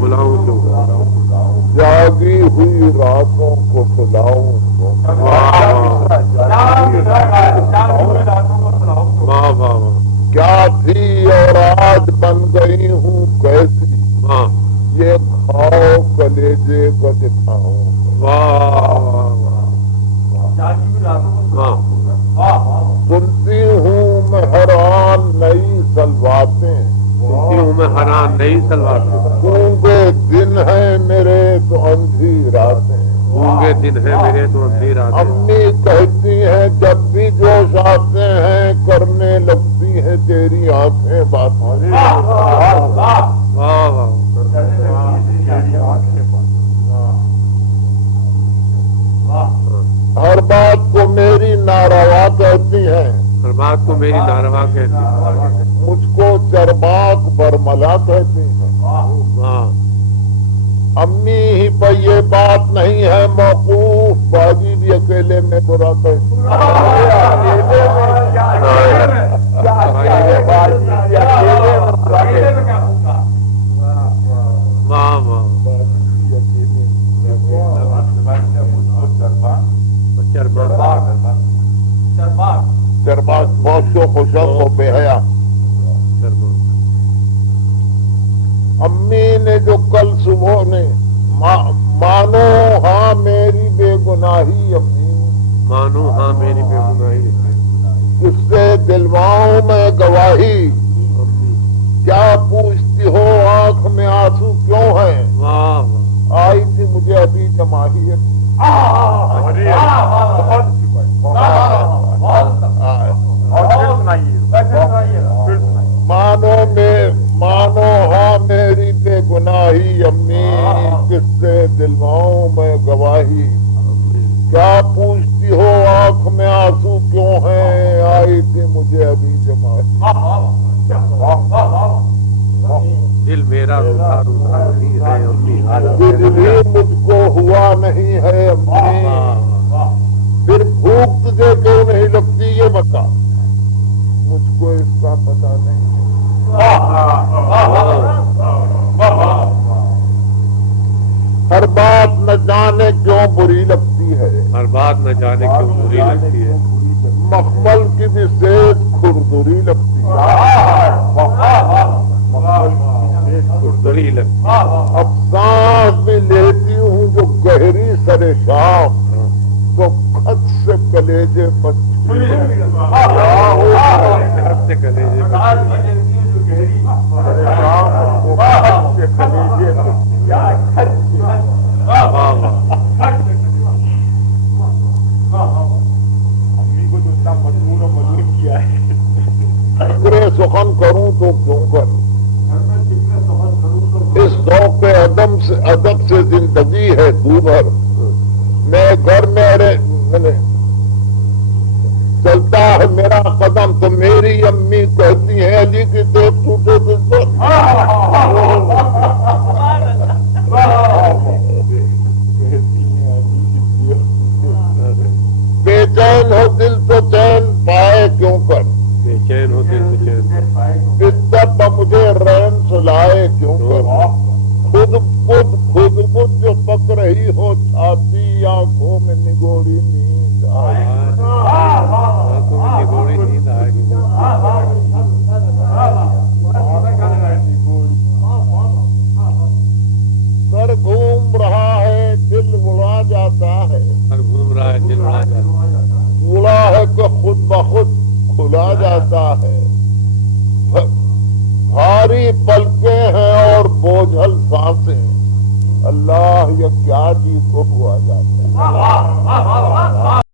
بلاؤں کیوں؟ جاگی ہوئی راتوں کو سلاؤں کو. واہ واہ واہ. کیا تھی اور آج بن گئی ہوں کیسی, واہ یہ کھاؤ کلیجے کو دکھاؤں. واہ واہ. سنتی ہوں میں حیران نئی سلواتیں, سنتی ہوں میں حیران نئی سلوار. گونگے دن ہیں میرے تو اندھی راتیں. گونگے دن ہے میرے تو اندھی راتیں. امی کہتی ہیں جب بھی جوش آتے ہیں کرنے لگتی ہیں تیری آنکھیں باتیں. واہ واہ. ہر بات کو میری ناروا کہتی ہیں, ہر بات کو میری ناروا کہتی ہے. مجھ کو چرباک برملا کہتی ہیں. واہ. امی ہی پر یہ بات نہیں ہے موقوف, باجی بھی اکیلے میں برا کہتی ہیں. واہ واہ. چرباک بہت و خوشم و بے حیا. امی نے جو کل صبح نے مانو ہاں میری بے گناہی امی, مانو ہاں میری بے گناہی. اس سے دلواؤں میں گواہی, کیا پوچھتی ہو آنکھ میں آنسو کیوں ہے. واہ. آئی تھی مجھے ابھی جماہیت. مانو ہاں میری بے گناہی امی, کس سے دلواؤں میں گواہی. کیا پوچھتی ہو آنکھ میں آنسو کیوں ہیں, آئی تھی مجھے ابھی جماہی. دل میرا روزا روزا نہیں ہے امی. دل بھی مجھ کو ہوا نہیں ہے امی, پھر بھوک تجھے کیوں نہیں لگتی یہ بتا, مجھ کو اس کا پتا نہیں. ہر بات نہ جانے کیوں بری لگتی ہے, ہر بات نہ جانے کیوں بری لگتی ہے. مخمل کی بھی صحت کھردری لگتی ہے. کھردری لگتی. اب سانس بھی لیتی ہوں جو گہری سر شام, تو خط سے کلیجے سے کلیجے فکر سخن کروں تو کیوں کر, اس ذوق ادب سے زندگی ہے دوبھر. میں گھر میں چلتا ہے میرا قدم تو میری امی کہتی ہیں علی کی دیکھ ٹوٹے دل پر. بے چین ہو دل تو چین پائے کیوں کر, بے چین ہو دل تو چین. بدت مجھے رین سلائے کیوں کر. خود جو پک رہی ہو چھاتی, آنکھوں میں نگوڑی نیند آئے. آنکھوں میں نگوڑی نیند آئے گی. سر گھوم رہا ہے دل اڑا جاتا ہے, سر گھوم رہا ہے دل اڑا جاتا ہے. اڑا ہے کہ خود بخود کھلا جاتا ہے. بھاری پلکیں ہیں اور بوجھل سانسیں, اللہ یہ کیا جی کو ہوا جاتا ہے.